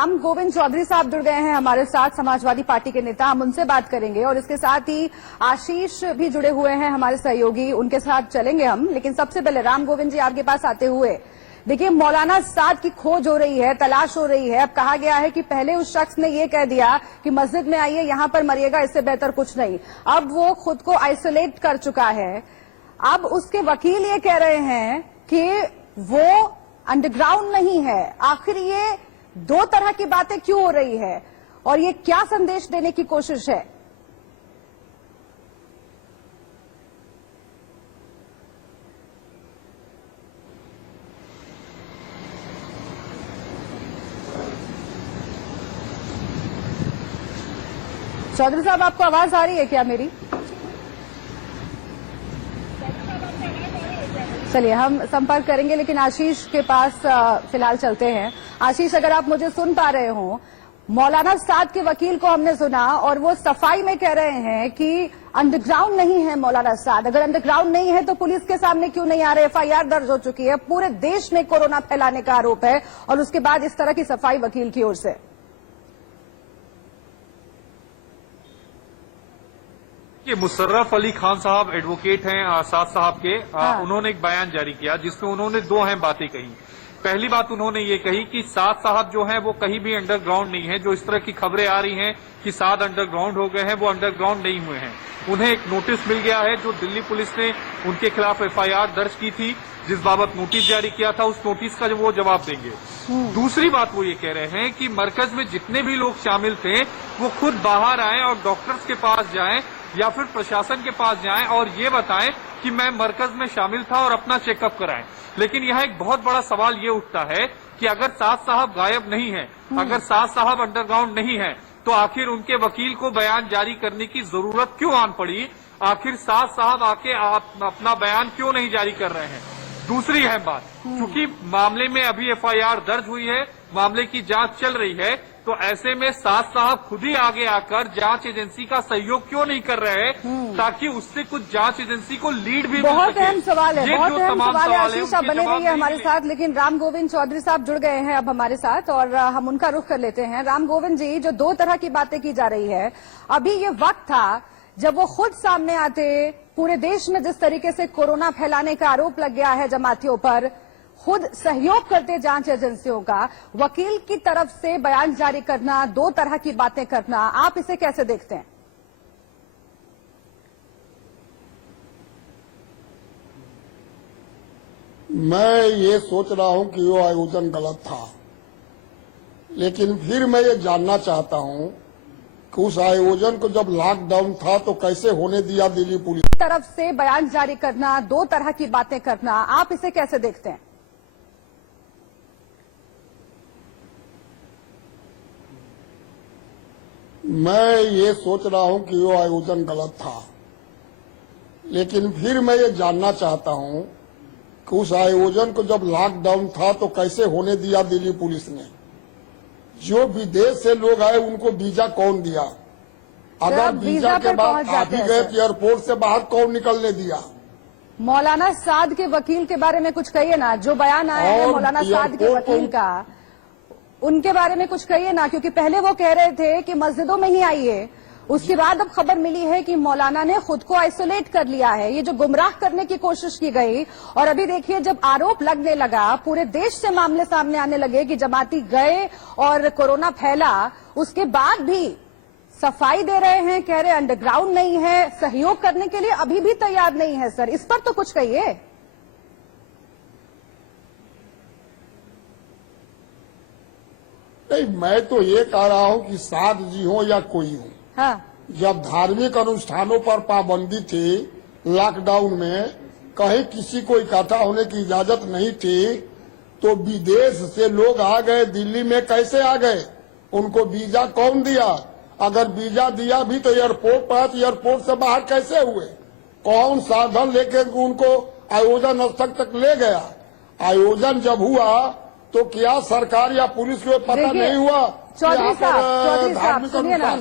राम गोविंद चौधरी साहब जुड़ गए हैं हमारे साथ, समाजवादी पार्टी के नेता। हम उनसे बात करेंगे और इसके साथ ही आशीष भी जुड़े हुए हैं हमारे सहयोगी, उनके साथ चलेंगे हम। लेकिन सबसे पहले राम गोविंद जी आपके पास आते हुए, देखिए मौलाना साद की खोज हो रही है, तलाश हो रही है। अब कहा गया है कि पहले उस शख्स ने ये कह दिया कि मस्जिद में आइए, यहां पर मरिएगा, इससे बेहतर कुछ नहीं। अब वो खुद को आइसोलेट कर चुका है। अब उसके वकील ये कह रहे हैं कि वो अंडरग्राउंड नहीं है। आखिर ये दो तरह की बातें क्यों हो रही है और ये क्या संदेश देने की कोशिश है? चौधरी साहब, आपको आवाज आ रही है क्या मेरी? चलिए हम संपर्क करेंगे, लेकिन आशीष के पास फिलहाल चलते हैं। आशीष, अगर आप मुझे सुन पा रहे हो, मौलाना साद के वकील को हमने सुना और वो सफाई में कह रहे हैं कि अंडरग्राउंड नहीं है मौलाना साद। अगर अंडरग्राउंड नहीं है तो पुलिस के सामने क्यों नहीं आ रहे? एफआईआर दर्ज हो चुकी है, पूरे देश में कोरोना फैलाने का आरोप है और उसके बाद इस तरह की सफाई वकील की ओर से। ये मुशर्रफ अली खान साहब एडवोकेट हैं साद साहब के। उन्होंने एक बयान जारी किया जिसमें उन्होंने दो अहम बातें कही। पहली बात उन्होंने ये कही कि साद साहब जो हैं वो कहीं भी अंडरग्राउंड नहीं है। जो इस तरह की खबरें आ रही हैं कि साद अंडरग्राउंड हो गए हैं, वो अंडरग्राउंड नहीं हुए हैं। उन्हें एक नोटिस मिल गया है जो दिल्ली पुलिस ने उनके खिलाफ एफआईआर दर्ज की थी, जिस बाबत नोटिस जारी किया था, उस नोटिस का वो जवाब देंगे। दूसरी बात वो ये कह रहे हैं कि मरकज में जितने भी लोग शामिल थे वो खुद बाहर आए और डॉक्टर्स के पास जाएं या फिर प्रशासन के पास जाएं और ये बताएं कि मैं मरकज में शामिल था और अपना चेकअप कराएं। लेकिन यहाँ एक बहुत बड़ा सवाल ये उठता है कि अगर साद साहब गायब नहीं है, अगर साद साहब अंडरग्राउंड नहीं है, तो आखिर उनके वकील को बयान जारी करने की जरूरत क्यों आन पड़ी? आखिर साद साहब आके अपना बयान क्यों नहीं जारी कर रहे हैं? दूसरी अहम बात, क्योंकि मामले में अभी एफआईआर दर्ज हुई है, मामले की जांच चल रही है, तो ऐसे में साद साहब खुद ही आगे आकर जांच एजेंसी का सहयोग क्यों नहीं कर रहे हैं ताकि उससे कुछ जांच एजेंसी को लीड भी मिल सके? बहुत अहम सवाल है, बहुत अहम सवाल है। आशीष, आप बने रहिए हमारे साथ। लेकिन राम गोविंद चौधरी साहब जुड़ गए हैं अब हमारे साथ और हम उनका रुख कर लेते हैं। राम गोविंद जी, जो दो तरह की बातें की जा रही है, अभी ये वक्त था जब वो खुद सामने आते, पूरे देश में जिस तरीके से कोरोना फैलाने का आरोप लग गया है जमातियों पर, खुद सहयोग करते जांच एजेंसियों का, वकील की तरफ से बयान जारी करना, दो तरह की बातें करना, आप इसे कैसे देखते हैं? मैं ये सोच रहा हूं कि वो आयोजन गलत था, लेकिन फिर मैं ये जानना चाहता हूं कि उस आयोजन को जब लॉकडाउन था तो कैसे होने दिया दिल्ली पुलिस की तरफ से बयान जारी करना, दो तरह की बातें करना, आप इसे कैसे देखते हैं? मैं ये सोच रहा हूं कि वो आयोजन गलत था, लेकिन फिर मैं ये जानना चाहता हूं कि उस आयोजन को जब लॉकडाउन था तो कैसे होने दिया दिल्ली पुलिस ने? जो विदेश से लोग आए उनको वीजा कौन दिया? अगर वीजा के बाद आ भी गए तो एयरपोर्ट से बाहर कौन निकलने दिया? मौलाना साद के वकील के बारे में कुछ कहिए ना, जो बयान आया है मौलाना साद के वकील का, उनके बारे में कुछ कहिए ना, क्योंकि पहले वो कह रहे थे कि मस्जिदों में ही आइए, उसके बाद अब खबर मिली है कि मौलाना ने खुद को आइसोलेट कर लिया है। ये जो गुमराह करने की कोशिश की गई, और अभी देखिए जब आरोप लगने लगा, पूरे देश से मामले सामने आने लगे कि जमाती गए और कोरोना फैला, उसके बाद भी सफाई दे रहे हैं, कह रहे अंडरग्राउंड नहीं है, सहयोग करने के लिए अभी भी तैयार नहीं है। सर, इस पर तो कुछ कहिए। नहीं, मैं तो ये कह रहा हूं कि साद जी हो या कोई हो, हाँ, जब धार्मिक अनुष्ठानों पर पाबंदी थी, लॉकडाउन में कहीं किसी को इकट्ठा होने की इजाजत नहीं थी, तो विदेश से लोग आ गए, दिल्ली में कैसे आ गए? उनको वीजा कौन दिया? अगर वीजा दिया भी तो एयरपोर्ट पर, एयरपोर्ट से बाहर कैसे हुए? कौन साधन लेके उनको आयोजन स्थल तक ले गया? आयोजन जब हुआ तो क्या सरकार या पुलिस को पता देखिए, नहीं हुआ चौधरी साहब सुनिए ना,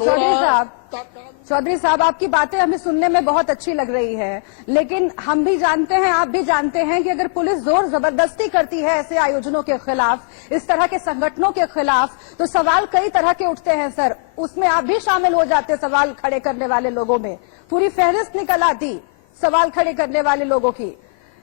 चौधरी साहब आपकी बातें हमें सुनने में बहुत अच्छी लग रही है, लेकिन हम भी जानते हैं, आप भी जानते हैं कि अगर पुलिस जोर जबरदस्ती करती है ऐसे आयोजनों के खिलाफ, इस तरह के संगठनों के खिलाफ, तो सवाल कई तरह के उठते हैं सर। उसमें आप भी शामिल हो जाते सवाल खड़े करने वाले लोगों में, पूरी फहरिस्त निकल आती सवाल खड़े करने वाले लोगों की।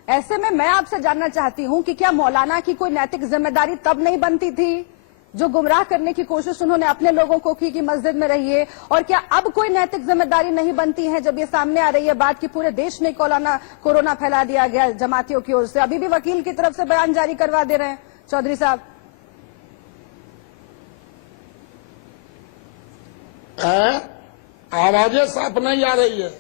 ऐसे में मैं आपसे जानना चाहती हूं कि क्या मौलाना की कोई नैतिक जिम्मेदारी तब नहीं बनती थी जो गुमराह करने की कोशिश उन्होंने अपने लोगों को की कि मस्जिद में रहिए, और क्या अब कोई नैतिक जिम्मेदारी नहीं बनती है जब ये सामने आ रही है बात कि पूरे देश में कोरोना फैला दिया गया जमातियों की ओर से? अभी भी वकील की तरफ से बयान जारी करवा दे रहे हैं चौधरी साहब। आवाजें साफ नहीं आ रही है।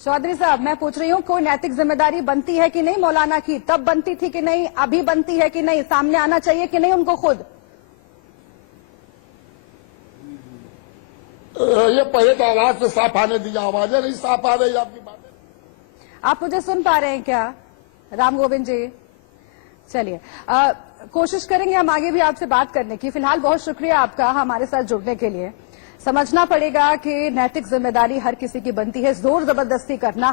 चौधरी साहब मैं पूछ रही हूँ कोई नैतिक जिम्मेदारी बनती है कि नहीं मौलाना की? तब बनती थी कि नहीं, अभी बनती है कि नहीं? सामने आना चाहिए कि नहीं उनको खुद? ये पहले तो आवाज से साफ आने दीजिए, आवाजें नहीं साफ आ रही आपकी बातें। आप मुझे सुन पा रहे हैं क्या राम गोविंद जी? चलिए कोशिश करेंगे हम आगे भी आपसे बात करने की। फिलहाल बहुत शुक्रिया आपका हमारे साथ जुड़ने के लिए। समझना पड़ेगा कि नैतिक जिम्मेदारी हर किसी की बनती है, जोर जबरदस्ती करना